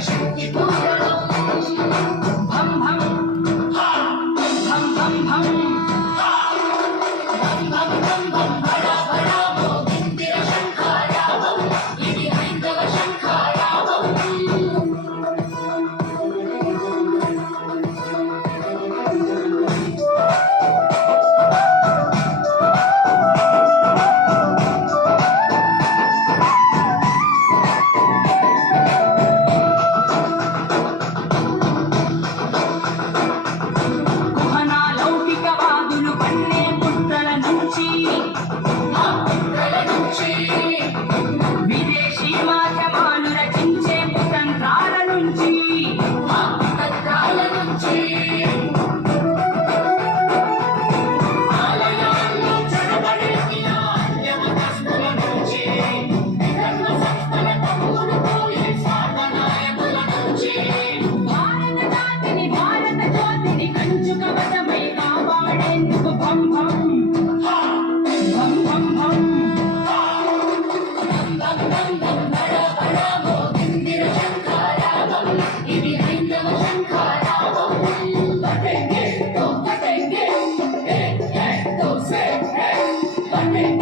Jesús. Hey!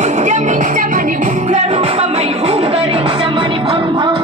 ఉద్యమించమని ఉగ్ర రూపమై హూంకరించమని బ్రహ్మం